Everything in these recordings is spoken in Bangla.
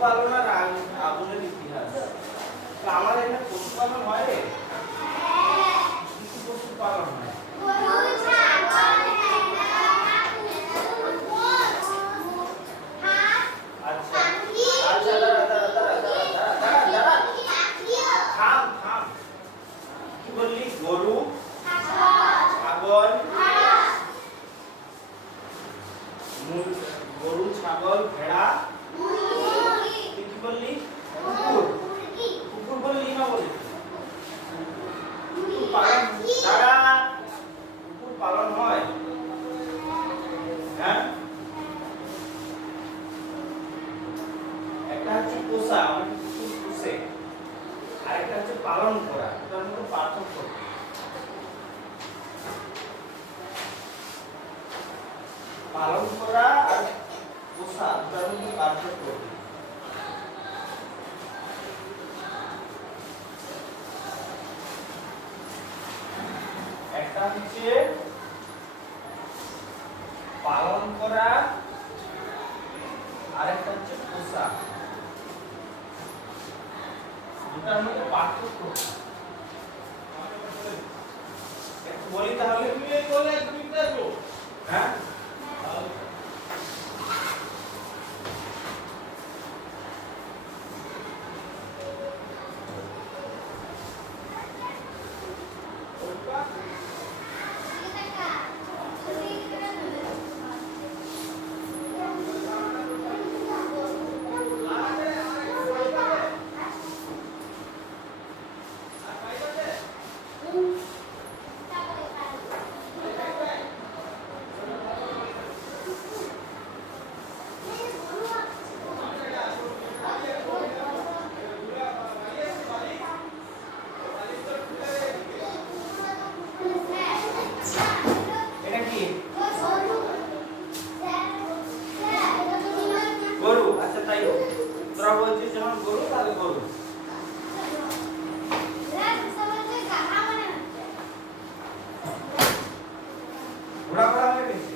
পশুপালন আর আগুনের ইতিহাস। আমার এখানে পশুপালন হয় রে? কি পশুপালন হয়? গরু, ছাগল, গরু, ছাগল, ভেড়া, তুই কি বললি? কুকুর। কুকুর বললি না বলি? কুকুর পালন দাঁড়া, কুকুর পালন হয়? হ্যাঁ, একটা হচ্ছে পোষা, অনেক কুকুর পোষে, আরেকটা হচ্ছে পালন করা। এটার মধ্যে পার্থক্য। পালন করা আর পোষা দুটার মধ্যে পার্থক্য। একটা হচ্ছে পালন করা, আরেকটা হচ্ছে পোষা। দুটার মধ্যে পার্থক্য একটু বলি তাহলে। হ্যাঁ, গরু। আচ্ছা তাই হোক, তোরা বলছিস যেমন গরু তাহলে গরু। ঘোড়া ঘোড়া হয়ে গেছে।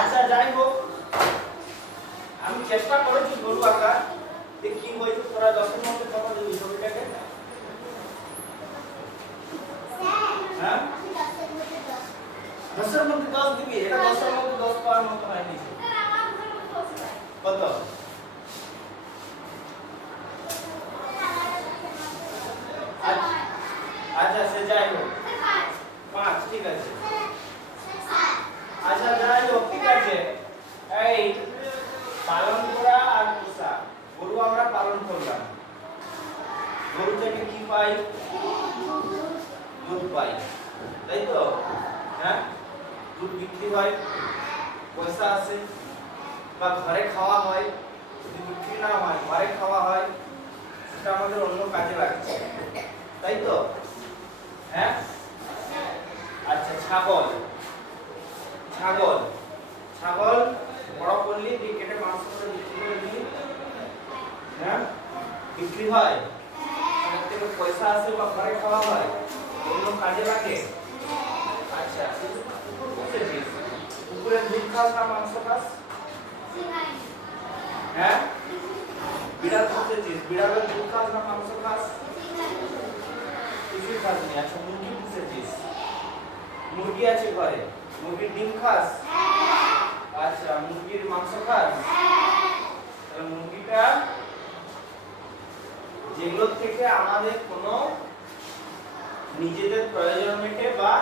আচ্ছা যাই হোক, আমি চেষ্টা করেছি গরু আঁকার, দেখি হয়তো তোরা 10-এর মধ্যে কত দিবি ছবিটাকে। হ্যাঁ, 10-এর মধ্যে 10 দিবি। এটা 10-এর মধ্যে 10 পাওয়ার মতো হয়নি। কত? আচ্ছা সে যাই হোক, 5 ঠিক আছে। আচ্ছা যাই হোক, ঠিক আছে। এই পালন করা আর পোষা, গরু আমরা পালন করলাম, গরু থেকে কি পাই? দুধ পাই, তাই তো? হ্যাঁ, দুধ বিক্রি হয়, পয়সা আসে, বা ঘরে খাওয়া হয়। যদি বিক্রি না হয়, ঘরে খাওয়া হয়, সেটা আমাদের অন্য কাজে লাগছে, তাই তো? হ্যাঁ, আচ্ছা ছাগল, ছাগল ছাগল বড় করলি, দিয়ে কেটে মাংস করে বিক্রি করে দিলি। হ্যাঁ, বিক্রি হয়, এর থেকে পয়সা আসে বা ঘরে খাওয়া হয়, অন্য কাজে লাগে। আচ্ছা, কুকুর পুষেছিস, কুকুরের দুধ খাস না মাংস খাস? হ্যাঁ, বিড়াল পুষেছিস, বিড়ালের দুধ খাস না মাংস খাস? কিছুই খাস নি। আচ্ছা, মুরগি পুষেছিস, মুরগি আছে ঘরে, মুরগির ডিম খাস? আচ্ছা, মুরগির মাংস খাস? তাহলে মুরগিটা যেগুলো থেকে আমাদের কোনো নিজেদের প্রয়োজন মেটে বা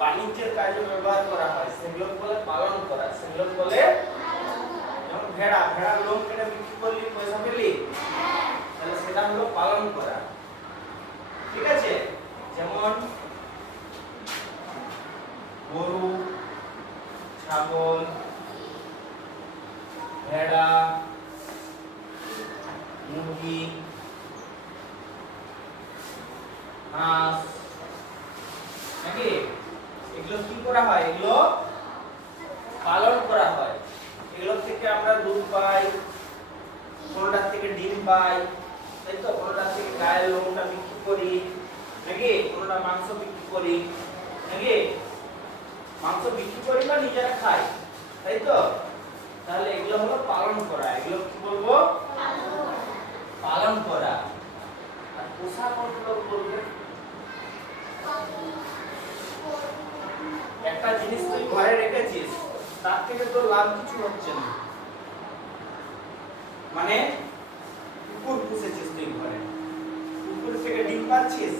বাণিজ্যের কাজে ব্যবহার করা হয়, সেগুলো বলে পালন করা। সেগুলো বলে, যেমন ভেড়া, ভেড়ার লোম কেটে বিক্রি করলি, পয়সা পেলি, তাহলে সেটা হলো পালন করা। ঠিক আছে? যেমন ছাগল, ভেড়া, মুরগি, হাঁস, নাকি? এগুলো কি করা হয়? এগুলো পালন করা হয়। এগুলো থেকে আমরা দুধ পাই, কোনটার থেকে ডিম পাই, তাই তো? কোনটার থেকে গায়ের লোমটা বিক্রি করি, নাকি? কোনটা মাংস বিক্রি করি, নাকি? মাংস বিক্রি করি বা নিজেরা খাই, তাই তো? তাহলে এগুলো হলো পালন করা। এগুলো কি বলবো? পালন করা। আর পোষা কোনগুলো বলবে? একটা জিনিস তুই ঘরে রেখেছিস, তার থেকে তোর লাভ কিছু হচ্ছে না। মানে কুকুর পুষেছিস তুই ঘরে, কুকুর থেকে ডিম পাচ্ছিস,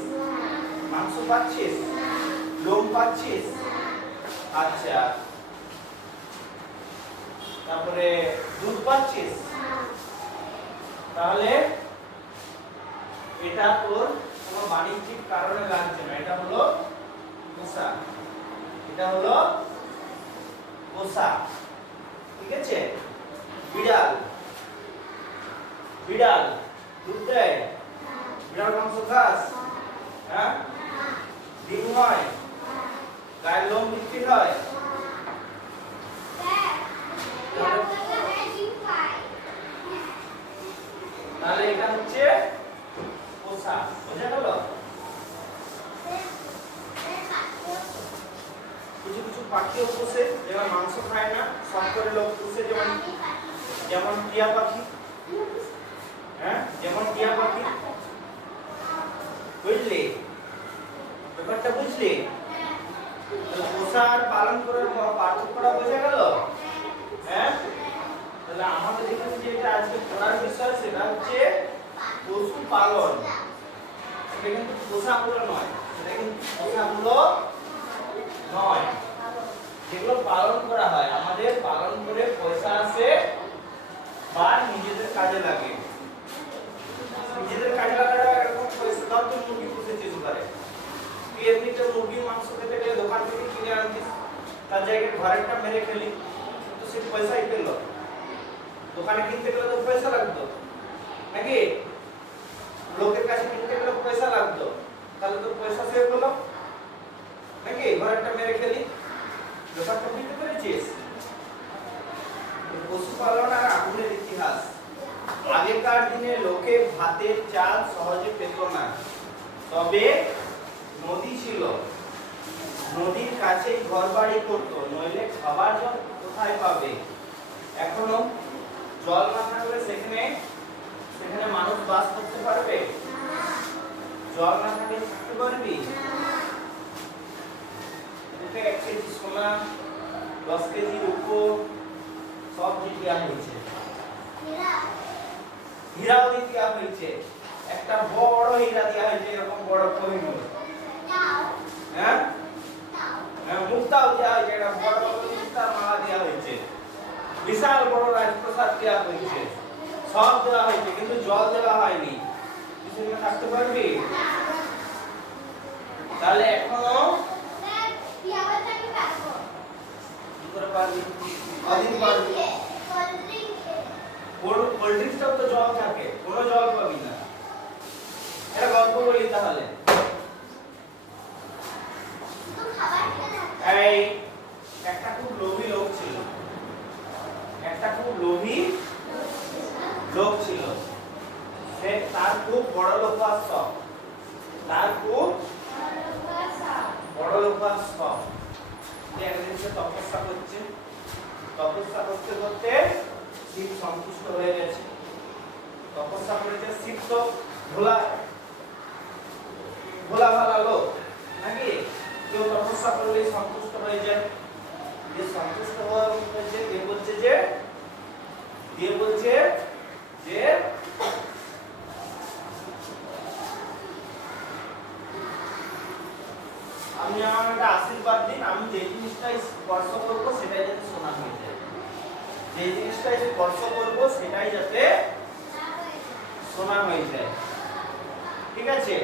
মাংস পাচ্ছিস, লোম পাচ্ছিস, আচ্ছা, তারপরে দুধ পাচ্ছিস, তাহলে এটা তোর কোনো বাণিজ্যিক কারণে লাগছে না। এটা হলো পোষা, এটা হলো পোষা। ঠিক আছে? বিড়াল, বিড়াল দুধ দেয়, বিড়াল মাংস খাস? হ্যাঁ, ডিম হয়, গায়ের লোম বিক্রি হয়, তাহলে এটা হচ্ছে পোষা। বোঝা গেল? কিছু কিছু পাখিও পোষে, যেমন মাংস খায় না, সব করে লোক পোষে, যেমন যেমন টিয়া পাখি। হ্যাঁ, যেমন টিয়া পাখি। বুঝলি ব্যাপারটা? বুঝলি? পোষা আর পালন করার পার্থক্যটা বোঝা গেল? হ্যাঁ, তাহলে আমাদের এখানে যেটা আজকে পড়ার বিষয় সেটা হচ্ছে পশু পালন। এটা কিন্তু পোষাগুলো নয়, এটা কিন্তু পোষাগুলো নয়, যেগুলো পালন করা হয়। আমাদের পালন করে পয়সা আসে বা নিজেদের কাজে লাগে। নিজেদের কাজে লাগাটা এরকম পয়সা দাও, তুই মুরগি পুষেছিস ঘরে, তুই এমনিতে মুরগির মাংস খেতে গেলে দোকান থেকে কিনে আনতিস, তার জায়গায় ঘরেরটা মেরে খেলি, কিন্তু সে পয়সাই পেল। দোকানে কিনতে গেলে তো পয়সা লাগতো, নাকি? লোকের কাছে কিনতে গেলে পয়সা লাগতো, তাহলে তো পয়সা সেভ হলো, নাকি? ঘরেরটা মেরে খেলি। ব্যাপারটা বুঝতে পেরেছিস? পশুপালন আর আগুনের ইতিহাস। আগেকার দিনে লোকে ভাতের চাল সহজে পেত না, তবে নদী ছিল, নদীর কাছেই ঘরবাড়ি করতো, নইলে খাবার জল কোথায় পাবে? এখনো জল না থাকলে সেখানে সেখানে মানুষ বাস করতে পারবে? জল না থাকলে থাকতে পারবি? তোকে 1 কেজি সোনা, 10 কেজি রূপো সব দেওয়া হয়েছে, হীরাও দেওয়া হয়েছে, একটা বড় হীরা দেওয়া হয়েছে, এরকম বড় কোহিনূর। হ্যাঁ, মুক্তাও দেওয়া হয়েছে, একটা বড় মুক্তার মালা দেওয়া হয়েছে, বিশাল বড় রাজপ্রাসাদ দেওয়া হয়েছে, সব দেওয়া হয়েছে, কিন্তু জল দেওয়া হয়নি। কিছু থাকতে পারবি? তাহলে এখনো কি করে পারবি? অদিন পারবি। কোল্ড ড্রিঙ্কসটাও তো জল থাকে, কোনো জল পাবি না। এটা গল্প বলি তাহলে। এই একটা খুব লোভী লোক ছিল, একটা খুব লোভী লোক ছিল, সে তার খুব বড় লোক হওয়ার শখ, তার খুব বড় লোক হওয়ার শখ। একদিন সে তপস্যা করছে, তপস্যা করতে করতে শিব সন্তুষ্ট হয়ে গেছে। তপস্যা করেছে, শিব তো ভোলা ভোলা ভালা লোক, নাকি? কেউ তপস্যা করলেই সন্তুষ্ট হয়ে যায়। যে সন্তুষ্ট হয়েছে, দিয়ে বলছে যে আমি আমার একটা আশীর্বাদ দিন, আমি যে জিনিসটাই স্পর্শ করবো সেটাই যাতে সোনা হয়ে যায়, যে জিনিসটাই স্পর্শ করবো সেটাই যাতে সোনা হয়ে যায়। ঠিক আছে?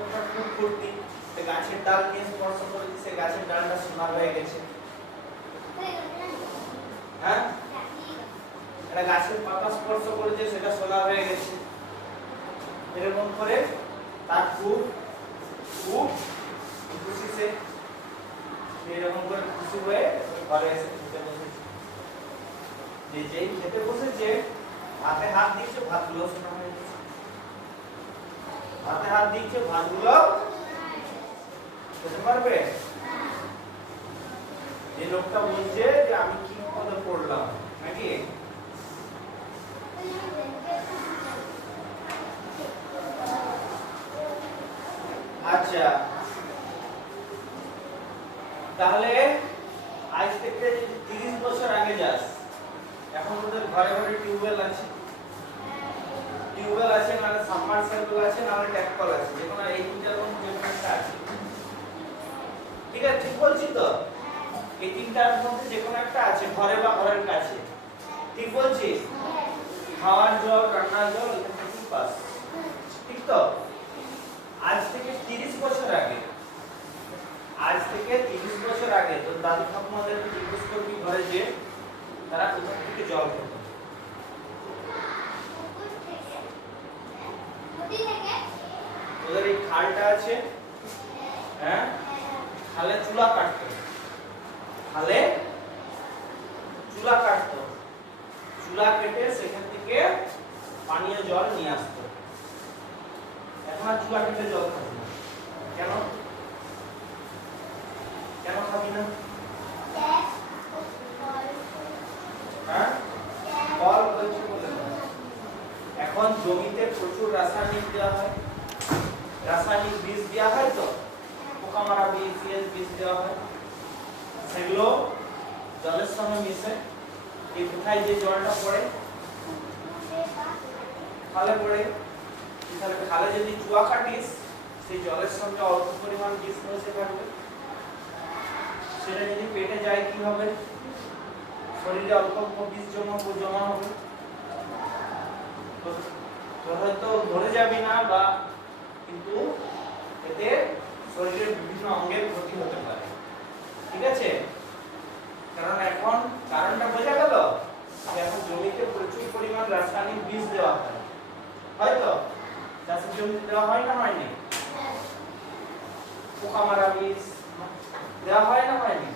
ওটা খুব ফুর্তি, গাছের ডাল নিয়ে স্পর্শ করেছে, সে গাছের ডালটা সোনা হয়ে গেছে। গাছের পাতা স্পর্শ করেছে সেটা সোনা হয়ে গেছে। এরকম করে তার খুব খুব খুশি সে, এরকম করে খুশি হয়ে ঘরে এসে খেতে বসেছে। যেই খেতে বসেছে হাতে হাত দিয়েছে, ভাতগুলো সোনা হয়ে গেছে। হাতে হাত দিয়েছে, ভাতগুলো খেতে পারবে? যে লোকটা বলছে যে আমি কি বিপদে পড়লাম, নাকি? আচ্ছা, তাহলে আজ থেকে 30 বছর আগে যাস, এখন তোদের ঘরে ঘরে টিউবওয়েল আছে, টিউবওয়েল আছে, মানে সাবমার্সিবল আছে, নাহলে ট্যাপ কল আছে, যেকোনো এই তিনটার মধ্যে যে কোনো একটা আছে। ঠিক আছে, ঠিক বলছি তো? এই তিনটার মধ্যে যে কোনো একটা আছে ঘরে বা ঘরের কাছে। ঠিক বলছি? খাওয়ার জল, রান্নার জল, এটা ঠিক পাস। ঠিক তো? আজ থেকে 30 বছর আগে, আজ থেকে 30 বছর আগে তো দাদু ঠাকুমাদেরকে জিজ্ঞেস করবি ঘরে যে তারা কোথা থেকে জল খেত। ওদের এই খালটা আছে, হ্যাঁ, খালে চুলা কাটতো, খালে চুলা কাটতো, চুলা কেটে সেখান থেকে পানীয় জল নিয়ে আসতো। এখন আর চুলা কেটে জল খাবি না, কেন? কেন খাবি না? হ্যাঁ, কল বলছি বলে না। এখন জমিতে প্রচুর রাসায়নিক দেওয়া হয়, রাসায়নিক বীজ দেওয়া হয়, তো পোকা মারা বীজ, বীজ দেওয়া হয়, সেগুলো জলের সঙ্গে মিশে এই কোথায় যে জলটা পড়ে, খালে পড়ে। তাহলে খালে যদি চুয়া কাটিস, সেই জলের সঙ্গে অল্প পরিমাণ বিষ মিশে থাকবে, সেটা যদি পেটে যায় কি হবে? শরীরে অল্প অল্প বিষ জমা হবে, তো হয়তো ধরে যাবি না, বা কিন্তু এতে শরীরের বিভিন্ন অঙ্গের ক্ষতি হতে পারে। ঠিক আছে? কারণ এখন কারণটা বোঝা গেল, এখন জমিতে প্রচুর পরিমাণ রাসায়নিক বীজ দেওয়া হয়, হয়তো চাষের জমিতে দেওয়া হয় না, হয়নি? পোকা মারা বীজ দেওয়া হয় না, হয়নি?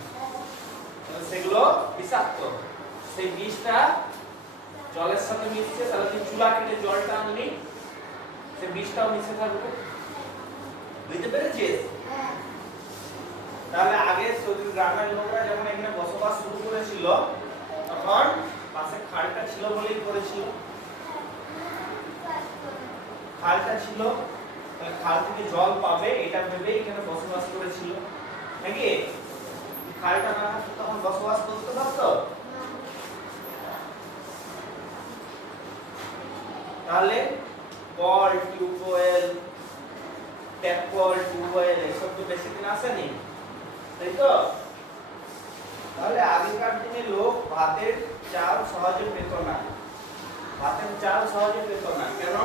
সেগুলো বিষাক্ত, সেই বীজটা জলের সাথে মিশছে, তাহলে তুই চুলা কেটে জলটা আনলি, সেই বীজটাও মিশে থাকবে। বুঝতে পেরেছিস? তাহলে আগে গ্রামের লোকরা যখন এখানে বসবাস শুরু করেছিল, তখন পাশে খালটা ছিল বলেই করেছিল, খালটা ছিল, তাহলে খাল থেকে জল পাবে এটা ভেবেই এখানে বসবাস করেছিল, নাকি? খালটা না থাকতো তখন বসবাস করতে পারতো? তাহলে কল, টিউবওয়েল, ট্যাপ কল, টিউবওয়েল এসব তো বেশি দিন আসেনি, তাই তো? তাহলে আগেকার দিনে লোক ভাতের চাল সহজে পেত না, ভাতের চাল সহজে পেত না, কেন?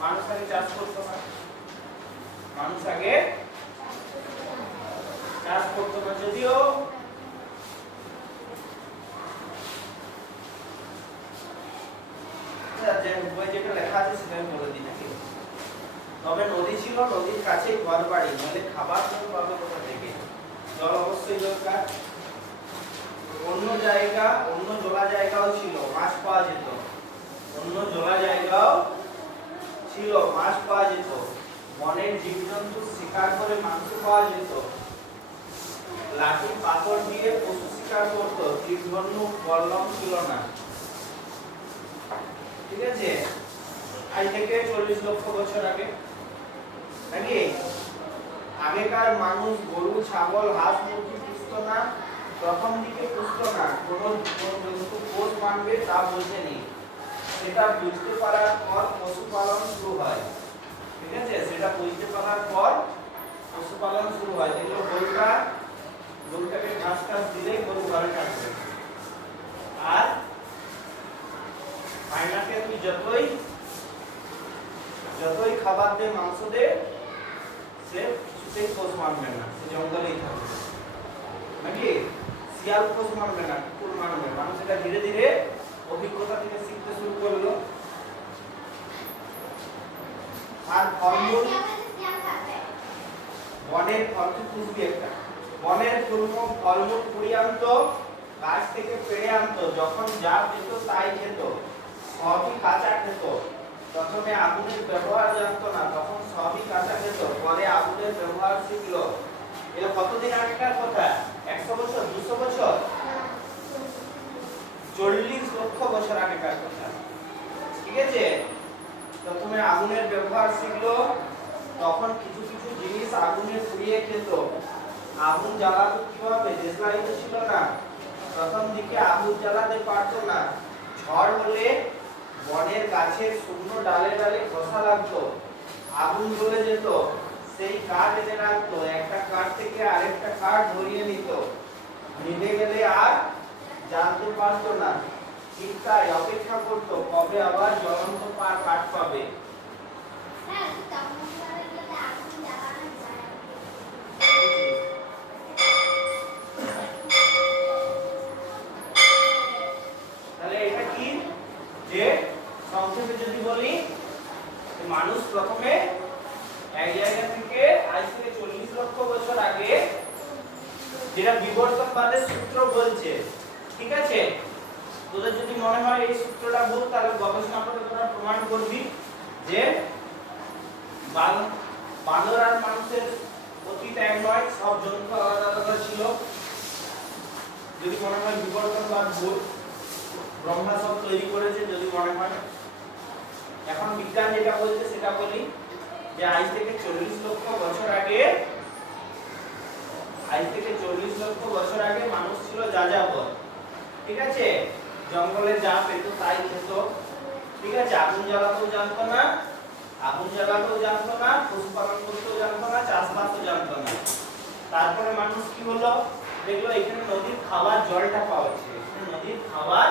মানুষ আগে চাষ করতো না, মানুষ আগে চাষ করতো না, যদিও যেটা লেখা আছে সেটা আমি বলে দিই নাকি। তবে নদী ছিল, নদীর কাছেই ঘর বাড়ি, নইলে খাবার তুমি পাবে কোথা থেকে? জল অবশ্যই দরকার। অন্য জায়গা, অন্য জলা জায়গাও ছিল, মাছ পাওয়া যেত, অন্য জলা জায়গাও ছিল, মাছ পাওয়া যেত, বনের জীবজন্তু শিকার করে মাংস পাওয়া যেত, লাঠি পাথর দিয়ে পশু শিকার করতো, তীরধনুক বল্লম ছিল না। ঠিক আছে? আজ থেকে 40 লক্ষ বছর আগে, নাকি? আগেকার মানুষ গরু, ছাগল, হাঁস, মুরগি পুষতো না, প্রথম দিকে পুষতো না, কোন জন্তু পোষ মানবে তা বোঝেনি, সেটা বুঝতে পারার পর পশুপালন শুরু হয়। ঠিক আছে? সেটা বুঝতে পারার পর পশুপালন শুরু হয়। যেগুলো গরুটাকে ঘাস টাস দিলেই গরু ঘরে কাটবে, আর আয়নাকে তুমি যতই খাবার দে, মাংস দে, সে কিছুতেই পোষ মানবে না, সে জঙ্গলেই থাকবে, নাকি? শিয়াল পোষ মানবে না, কুকুর মানবে, মানুষ এটা ধীরে ধীরে অভিজ্ঞতা থেকে শিখতে শুরু করলো। আর ফলমূল বনের ফল খুঁজবি একটা বনের ফলমূল কুড়িয়ে আনতো, গাছ থেকে পেড়ে আনতো, যখন যা পেত তাই খেত, সবই কাঁচা খেত। প্রথমে আগুনের ব্যবহার জানতো না, তখন সবই কাঁচা খেত, পরে আগুনের ব্যবহার শিখলো। এটা কতদিন আগেকার কথা? 100 বছর, 200 বছর, 40 লক্ষ বছর আগেকার কথা। ঠিক আছে, প্রথমে আগুনের ব্যবহার শিখলো, তখন কিছু কিছু জিনিস আগুনে পুড়িয়ে খেত। আগুন জ্বালাতো কিভাবে? দেশলাই তো ছিল না, প্রথম দিকে আগুন জ্বালাতে পারতো না। ঝড় হলে বনের গাছের শুকনো ডালে ডালে ঘষা লাগতো, আগুন জ্বলে যেত। সেই কাঠ এনে রাখতো, একটা কাঠ থেকে আরেকটা কাঠ ধরিয়ে নিত, নিভে গেলে আর জানতে পারতো না। ঠিক তাই অপেক্ষা করতো কবে আবার জ্বলন্ত কাঠ পাবে। তাহলে এটা কি যে সংক্ষেপে যদি বলি, মানুষ প্রথমে এক জায়গা থেকে আজ থেকে 40 লক্ষ বছর আগে, যেটা বিবর্তনবাদের সূত্র বলছে, ঠিক আছে, তোদের যদি মনে হয় এই সূত্রটা ভুল, তাহলে গবেষণা করে তোরা প্রমাণ করবি যে বানর আর মানুষের অতীত এক নয়, সব জন্তু আলাদা আলাদা ছিল। যদি মনে হয় বিবর্তনবাদ ভুল, ব্রহ্মা সব তৈরি করেছে, যদি মনে হয়। এখন বিজ্ঞান যেটা বলছে সেটা বলি, যে আজ থেকে 40 লক্ষ বছর আগে, মানুষ ছিল যাযাবর। ঠিক আছে, জঙ্গলে যা পেত তাই খেত। ঠিক আছে, আগুন জ্বালাতেও জানতো না, পশুপালন করতেও জানতো না, চাষবাসও জানতো না। তারপরে মানুষ কি হলো, দেখলো এখানে নদীর খাবার জলটা পাওয়া যাচ্ছে, নদীর খাবার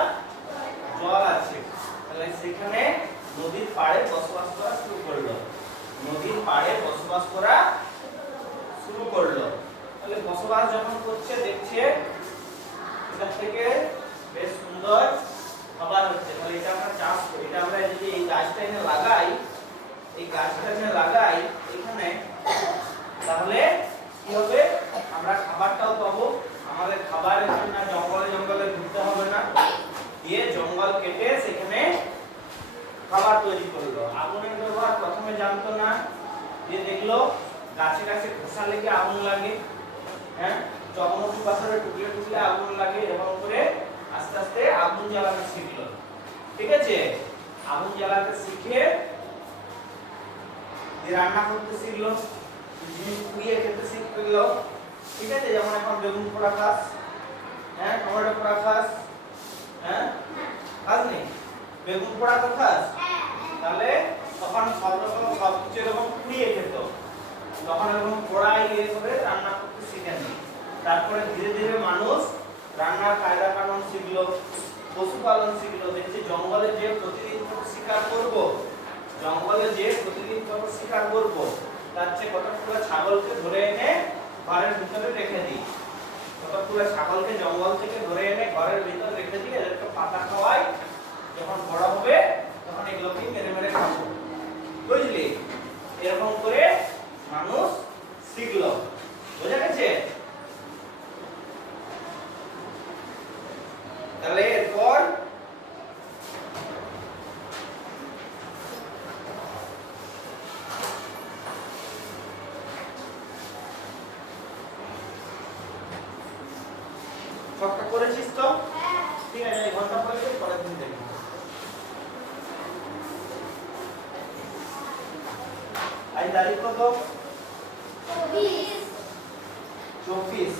জল আছে, তাহলে সেখানে নদীর পাড়ে বসবাস করা শুরু করলো। তাহলে বসবাস যখন করছে, দেখছে এটা থেকে বেশ সুন্দর খাবার হচ্ছে, তাহলে এটা আমরা চাষ করি। এটা আমরা যদি এই গাছটা এনে লাগাই, এখানে, তাহলে কি হবে? আমরা খাবারটাও পাবো। আমাদের খাবারের জন্য জঙ্গলে ঘুরতে হবে না, দিয়ে জঙ্গল কেটে সেখানে খাবার তৈরি করলো। আগুনের ব্যবহার প্রথমে জানতো না, দিয়ে দেখলো গাছে গাছে ঘষা লেগে আগুন লাগে, হ্যাঁ, চকমকি পাথরে টুকলে টুকলে আগুন লাগে, এরকম করে আস্তে আস্তে আগুন জ্বালানো শিখলো। ঠিক আছে, আগুন জ্বালাতে শিখে রান্না করতে শিখলো, জিনিস পুড়িয়ে খেতে শিখলো। ঠিক আছে, যেমন এখন বেগুন পোড়া খাস, হ্যাঁ, টমেটো পোড়া খাস, হ্যাঁ, খাস নি? বেগুন পোড়া তো খাস, তাহলে তখন সবকিছু এরকম পুড়িয়ে খেত, তখন এরকম পোড়াই করে রান্না করতে শিখেনি। তারপরে ধীরে ধীরে মানুষ রান্নার কায়দা কানুন শিখলো, পশুপালন শিখলো। দেখছি জঙ্গলে যে প্রতিদিন শিকার করব, তার চেয়ে কতগুলো ছাগলকে ধরে এনে ঘরের ভিতরে রেখে দিই, কতগুলো ছাগলকে জঙ্গল থেকে ধরে এনে ঘরের ভিতরে রেখে দিয়ে এদেরকে পাতা খাওয়াই, যখন বড় হবে তখন এগুলোকে মেরে মেরে খাবো। বুঝলি? এরকম করে মানুষ শিখলো। বোঝা গেছে? তাহলে এরপর সবটা করেছিস তো? ঠিক আছে, এই ঘন্টা পরে পরের দিন দেখবো। আজ তারিখ কত? 24।